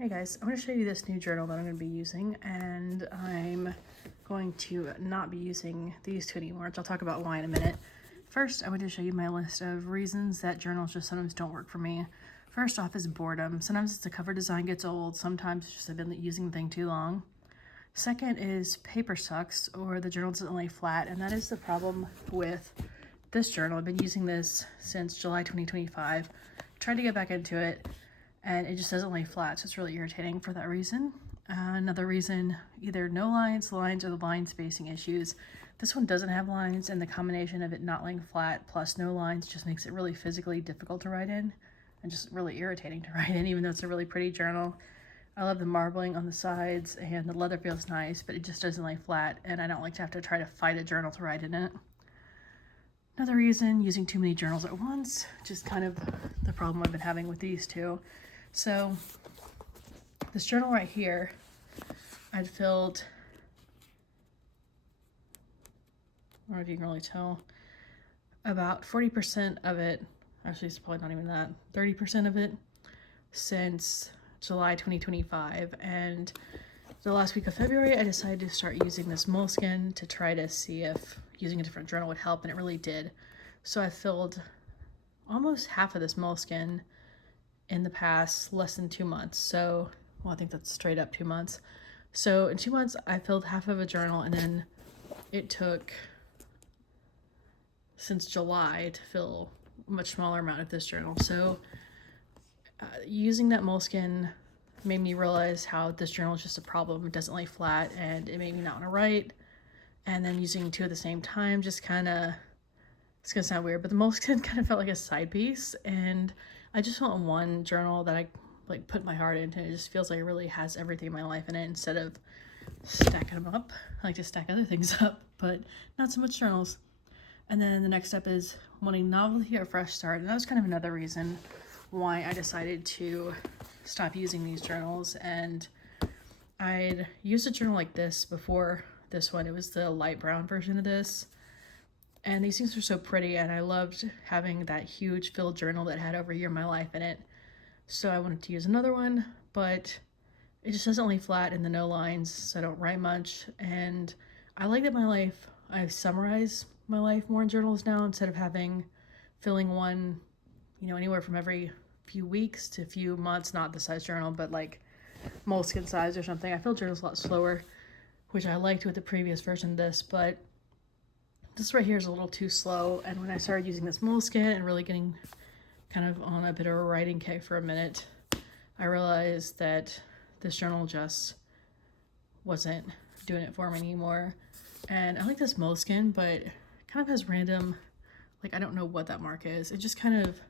Hey guys, I'm going to show you this new journal that I'm going to be using, and I'm going to not be using these two anymore, which I'll talk about why in a minute. First, I want to show you my list of reasons that journals just sometimes don't work for me. First off is boredom. Sometimes it's the cover design gets old, sometimes it's just I've been using the thing too long. Second is paper sucks, or the journal doesn't lay flat, and that is the problem with this journal. I've been using this since July 2025. Tried to get back into it, and it just doesn't lay flat, so it's really irritating for that reason. Another reason, either no lines, or the line spacing issues. This one doesn't have lines, and the combination of it not laying flat plus no lines just makes it really physically difficult to write in, and just really irritating to write in, even though it's a really pretty journal. I love the marbling on the sides, and the leather feels nice, but it just doesn't lay flat, and I don't like to have to try to fight a journal to write in it. Another reason, using too many journals at once, just kind of the problem I've been having with these two. So this journal right here, I'd filled, I don't know if you can really tell, about 40% of it, actually it's probably not even that, 30% of it since July 2025. And the last week of February, I decided to start using this Moleskine to try to see if using a different journal would help, and it really did. So I filled almost half of this Moleskine in the past less than 2 months. So, well, I think that's straight up 2 months. So in 2 months, I filled half of a journal, and then it took since July to fill a much smaller amount of this journal. So using that Moleskine made me realize how this journal is just a problem. It doesn't lay flat, and it made me not want to write. And then using two at the same time just kind of, it's gonna sound weird, but the Moleskine kind of felt like a side piece, and I just want one journal that I like put my heart into. It just feels like it really has everything in my life in it instead of stacking them up. I like to stack other things up, but not so much journals. And then the next step is wanting novelty or fresh start, and that was kind of another reason why I decided to stop using these journals. And I'd used a journal like this before this one. It was the light brown version of this, and these things are so pretty, and I loved having that huge filled journal that had over a year of my life in it. So I wanted to use another one, but it just doesn't lay flat in the no lines, so I don't write much. And I like that I summarize my life more in journals now, instead of filling one, anywhere from every few weeks to a few months, not the size journal, but like Moleskine size or something. I fill journals a lot slower, which I liked with the previous version of this, but this right here is a little too slow. And when I started using this Moleskine and really getting kind of on a bit of a writing kick for a minute, I realized that this journal just wasn't doing it for me anymore. And I like this Moleskine, but it kind of has random, like, I don't know what that mark is. It just kind of,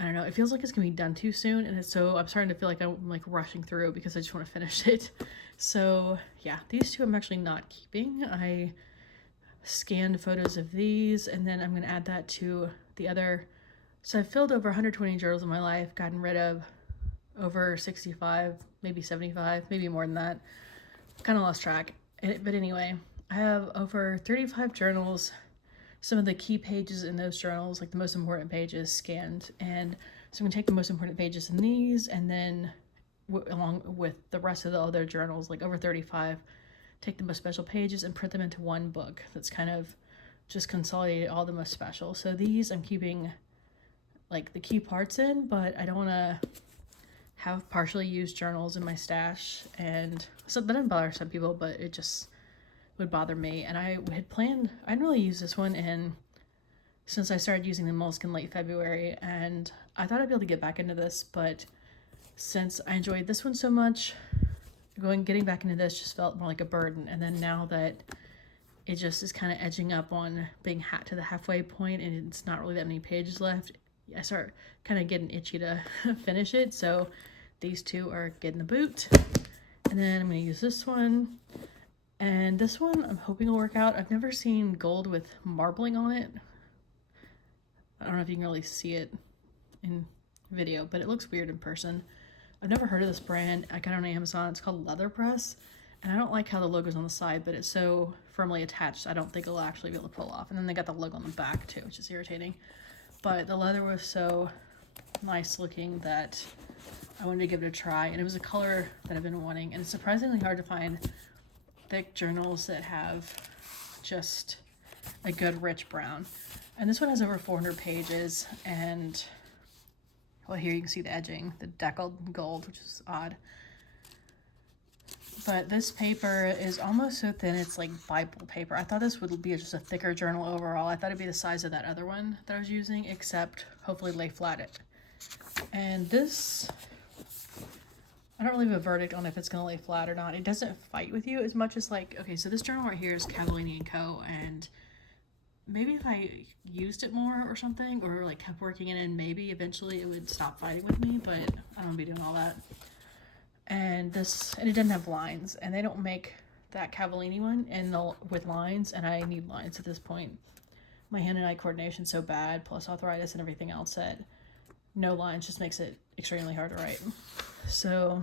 I don't know, it feels like it's gonna be done too soon, and I'm starting to feel like I'm like rushing through because I just want to finish it. So yeah, these two I'm actually not keeping. I scanned photos of these, and then I'm gonna add that to the other. So I've filled over 120 journals in my life, gotten rid of over 65, maybe 75, maybe more than that. Kind of lost track. But anyway, I have over 35 journals. Some of the key pages in those journals, like the most important pages, scanned. And so I'm gonna take the most important pages in these, and then along with the rest of the other journals, like over 35, take the most special pages and print them into one book that's kind of just consolidated all the most special. So these I'm keeping like the key parts in, but I don't want to have partially used journals in my stash. And so that doesn't bother some people, but it just would bother me. And I had planned, I didn't really use this one since I started using the Moleskine late February, and I thought I'd be able to get back into this, but since I enjoyed this one so much, getting back into this just felt more like a burden. And then now that it just is kind of edging up on being to the halfway point, and it's not really that many pages left, I start kind of getting itchy to finish it. So these two are getting the boot. And then I'm going to use this one. And this one I'm hoping will work out. I've never seen gold with marbling on it. I don't know if you can really see it in video, but it looks weird in person. I've never heard of this brand. I got it on Amazon. It's called Leather Press. And I don't like how the logo's on the side, but it's so firmly attached, I don't think it'll actually be able to pull off. And then they got the logo on the back too, which is irritating. But the leather was so nice looking that I wanted to give it a try, and it was a color that I've been wanting, and it's surprisingly hard to find thick journals that have just a good rich brown. And this one has over 400 pages, and well, here you can see the edging, the deckled gold, which is odd. But this paper is almost so thin, it's like Bible paper. I thought this would be just a thicker journal overall. I thought it'd be the size of that other one that I was using, except hopefully lay flat it. And this, I don't really have a verdict on if it's gonna lay flat or not. It doesn't fight with you as much as like, okay, so this journal right here is Cavallini & Co. And maybe if I used it more or something, or like kept working in it, maybe eventually it would stop fighting with me, but I don't wanna be doing all that. And this, and it doesn't have lines, and they don't make that Cavallini one with lines, and I need lines at this point. My hand and eye coordination so bad, plus arthritis and everything else, that no lines just makes it extremely hard to write. So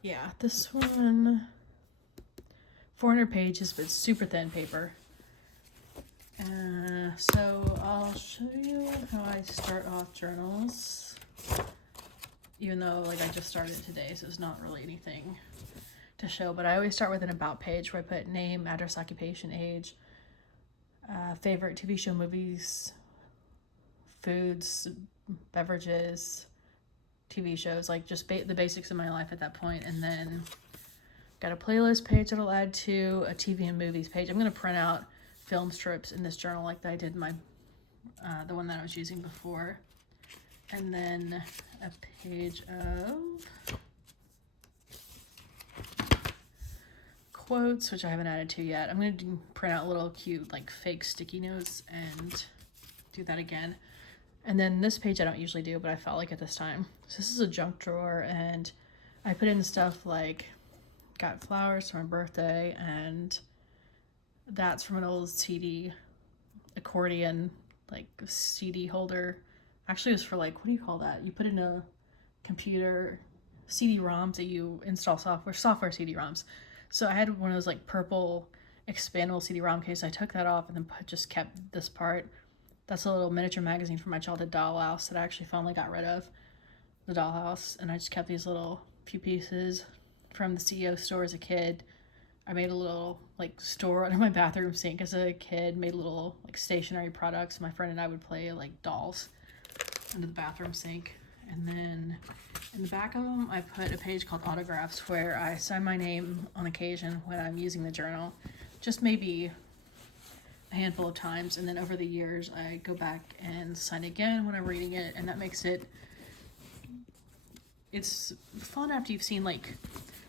yeah, this one, 400 pages, but super thin paper. So I'll show you how I start off journals, even though like I just started today, so it's not really anything to show, but I always start with an about page where I put name, address, occupation, age, favorite TV show, movies, foods, beverages, TV shows, like just the basics of my life at that point. And then got a playlist page that I'll add to, a TV and movies page. I'm going to print out film strips in this journal like I did my the one that I was using before. And then a page of quotes, which I haven't added to yet. I'm going to print out little cute like fake sticky notes and do that again. And then this page I don't usually do, but I felt like it this time. So this is a junk drawer, and I put in stuff like got flowers for my birthday, and that's from an old CD accordion, like CD holder. Actually, it was for like, what do you call that? You put in a computer, CD-ROMs that you install software CD-ROMs. So I had one of those like purple expandable CD-ROM case. I took that off and then just kept this part. That's a little miniature magazine from my childhood dollhouse that I actually finally got rid of, the dollhouse. And I just kept these little few pieces from the CEO store as a kid. I made a little like store under my bathroom sink as a kid, made little like stationary products. My friend and I would play like dolls under the bathroom sink. And then in the back of them, I put a page called autographs where I sign my name on occasion when I'm using the journal, just maybe a handful of times. And then over the years, I go back and sign again when I'm reading it. And that makes it's fun after you've seen like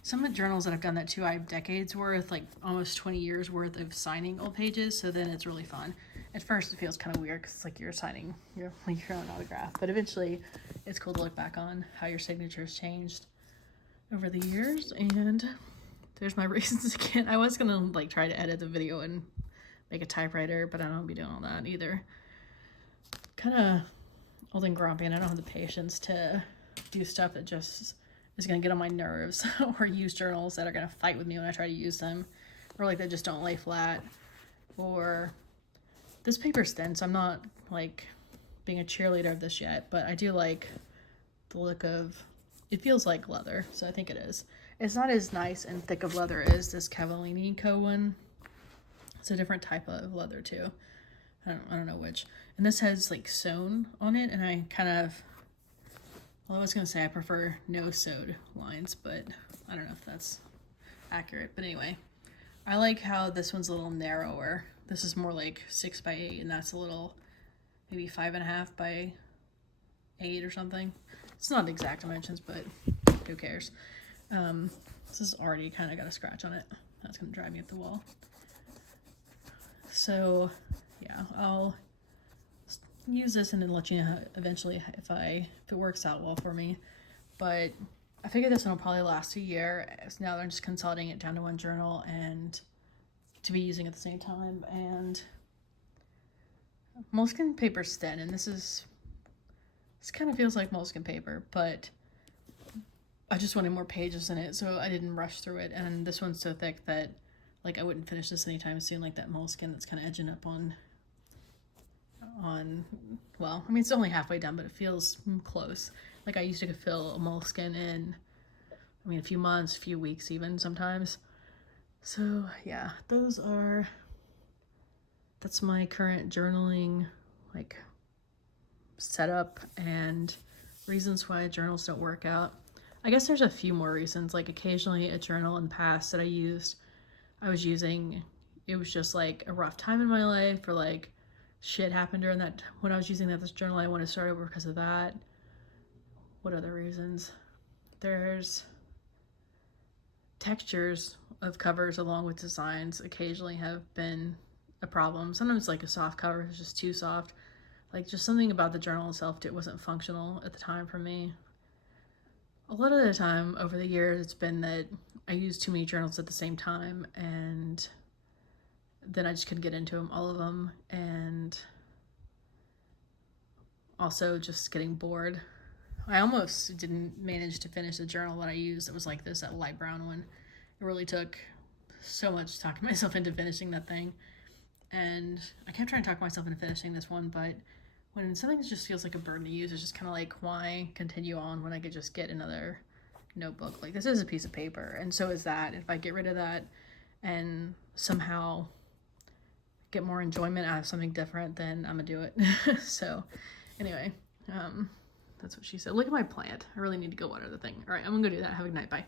some of the journals that I've done that too. I have decades worth, like almost 20 years worth of signing old pages. So then it's really fun. At first it feels kind of weird because it's like you're signing your own autograph, but eventually it's cool to look back on how your signature's changed over the years. And there's my reasons again. I was gonna like try to edit the video and make a typewriter, but I don't be doing all that either. Kind of old and grumpy, and I don't have the patience to do stuff that just is gonna get on my nerves, or use journals that are gonna fight with me when I try to use them, or like that just don't lay flat, or this paper's thin, so I'm not like being a cheerleader of this yet, but I do like the look of, it feels like leather, so I think it is. It's not as nice and thick of leather as this Cavallini & Co. one. It's a different type of leather too. I don't know which. And this has like sewn on it, and I kind of, well, I was gonna say I prefer no sewed lines, but I don't know if that's accurate. But anyway, I like how this one's a little narrower. This is more like 6 by 8, and that's a little maybe 5.5 by 8 or something. It's not exact dimensions, but who cares? This has already kind of got a scratch on it. That's gonna drive me up the wall. So yeah, I'll use this and then let you know eventually if it works out well for me. But I figured this one will probably last a year. So now I'm just consolidating it down to one journal and to be using at the same time. And moleskin paper's thin, and this kind of feels like moleskin paper, but I just wanted more pages in it, so I didn't rush through it. And this one's so thick that like I wouldn't finish this anytime soon, like that moleskin that's kind of edging up on, well, I mean, it's only halfway done, but it feels close. Like I used to fill a moleskin in, I mean, a few months, a few weeks even sometimes. So yeah, that's my current journaling like setup and reasons why journals don't work out. I guess there's a few more reasons. Like occasionally a journal in the past that I was using, it was just like a rough time in my life, or like shit happened during that when I was using this journal. I want to start over because of that. What other reasons? There's textures of covers along with designs occasionally have been a problem. Sometimes like a soft cover is just too soft. Like just something about the journal itself, it wasn't functional at the time for me. A lot of the time over the years, it's been that I used too many journals at the same time, and then I just couldn't get into them, all of them, and also just getting bored. I almost didn't manage to finish the journal that I used. It was like this, that light brown one. It really took so much talking myself into finishing that thing. And I kept trying to talk myself into finishing this one, but when something just feels like a burden to use, it's just kind of like, why continue on when I could just get another notebook? Like, this is a piece of paper, and so is that. If I get rid of that and somehow get more enjoyment out of something different, then I'm gonna do it. So anyway, that's what she said. Look at my plant. I really need to go water the thing. All right, I'm gonna go do that. Have a good night. Bye.